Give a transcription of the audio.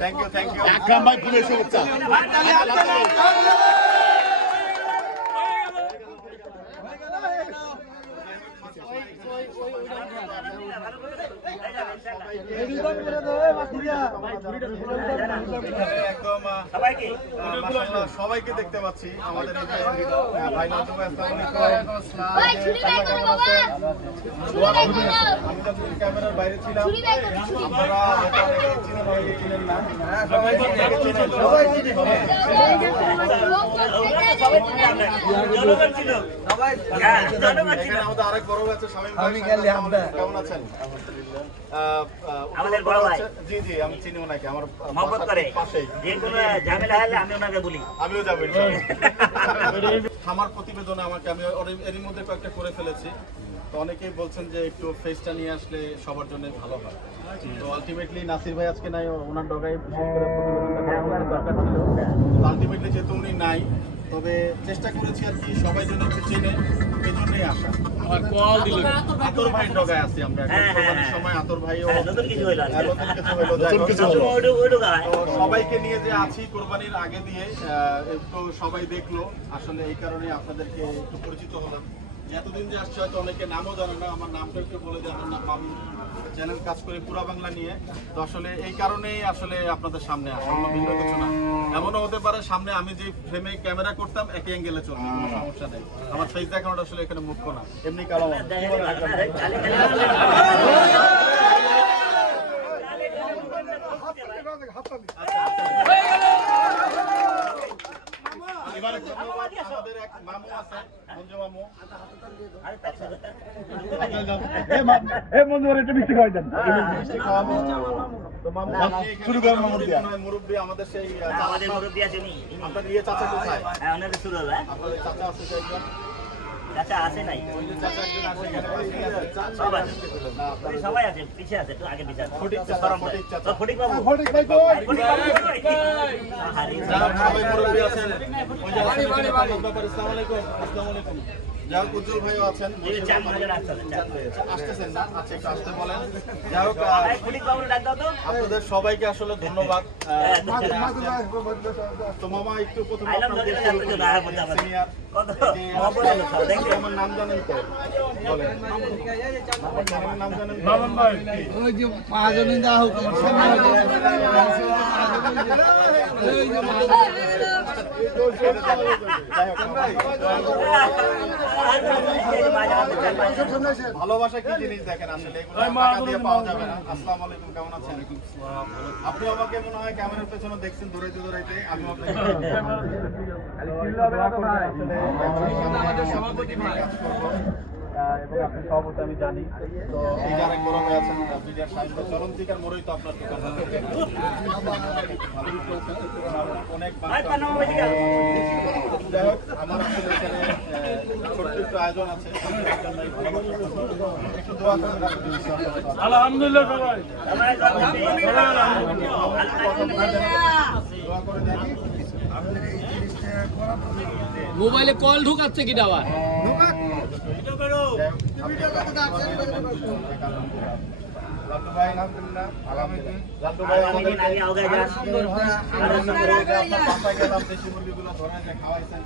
thank you thank you আকরাম ভাই ফুলের শুভেচ্ছা সবাইকে দেখতে পাচ্ছি আমাদের ভাই ক্যামেরার বাইরে ছিলাম আপনারা চিনেন না আমাদের আরেক বড় আছে কেমন আছেন আমাদের বড় ভাই জি জি আমি চিনি ওনাকে আমার মহব্বত করে পাশেই যে কোনো ঝামেলা হলে আমি ওনাকে বলি আমিও যাবো আমার প্রতিবেদনে আমাকে আমি এরই মধ্যে কয়েকটা করে ফেলেছি তো অনেকেই বলছেন যে একটু ফেসটা নিয়ে আসলে সবার জন্য ভালো হয় তো আলটিমেটলি নাসির ভাই আজকে নাই ওনার ডগায় বিশেষ করে প্রতিবেদনটা দরকার ছিল আলটিমেটলি যেহেতু উনি নাই তবে চেষ্টা করেছি আর কি সবাই যেন একটু চেনে এই জন্যই আসা আর কল দিল আতর ভাই ডগায় আছি আমরা সময় আতর ভাইও নতুন কিছু হইলো সবাইকে নিয়ে যে আছি কোরবানির আগে দিয়ে তো সবাই দেখলো আসলে এই কারণে আপনাদেরকে একটু পরিচিত হলাম এতদিন যে আসছে হয়তো অনেকে নামও জানে না আমার নামটা একটু বলে দেয় আমার নাম আমি চ্যানেল কাজ করি পুরা বাংলা নিয়ে তো আসলে এই কারণেই আসলে আপনাদের সামনে আসা অন্য ভিন্ন কিছু না এমনও হতে পারে সামনে আমি যে ফ্রেমে ক্যামেরা করতাম একই অ্যাঙ্গেলে চলবে কোনো সমস্যা নেই আমার ফেস দেখানোটা আসলে এখানে মুখ্য না এমনি কালো আমাদের এক মামু আছে মঞ্জু মামু মুরব্বী আমাদের সেই মুরব্বী আছে আপনার ইয়ে চাচা কোথায় ওনাদের শুরু হলো আপনাদের চাচা আছে একজন চাচা আছে নাই চাচা একজন আছে সব আছে সবাই আছে পিছিয়ে আছে একটু আগে পিছিয়ে আছে ফটিক চাচা ফটিক চাচা ফটিক বাবু ফটিক ভাই কই হারি সবাই মুরব্বী আছেন ওই যে আসসালামু আলাইকুম আসসালামু আলাইকুম যাই হোক উজ্জ্বল ভাইও আছেন আসতেছেন না আচ্ছা একটু আসতে বলেন যাই হোক আপনাদের সবাইকে আসলে ধন্যবাদ তো মামা একটু প্রথমে সিনিয়র আমার নাম জানেন তো বলেন আমার নাম জানেন ওই যে পাঁচজনই দা হোক আমার ভালোবাসা কি জিনিস দেখেন আসলে টাকা দিয়ে পাওয়া যাবে না আসসালামু আলাইকুম কেমন আছেন আপনি আমাকে মনে হয় ক্যামেরার পেছনে দেখছেন দৌড়াইতে দৌড়াইতে আমি এবং আপনি সভাপতি আমি জানি তো এই যে আরেক বড় ভাই আছেন বিডিআর সাহিত্য চরন্তিকার মোড়েই তো আপনার দোকান অনেক যাই হোক আমার আসলে এখানে ছোট্ট একটু আয়োজন আছে একটু দোয়া করেন আলহামদুলিল্লাহ সবাই দোয়া করে দেন মোবাইলে কল ঢুকাচ্ছে কি আবার খাওয়াইছেন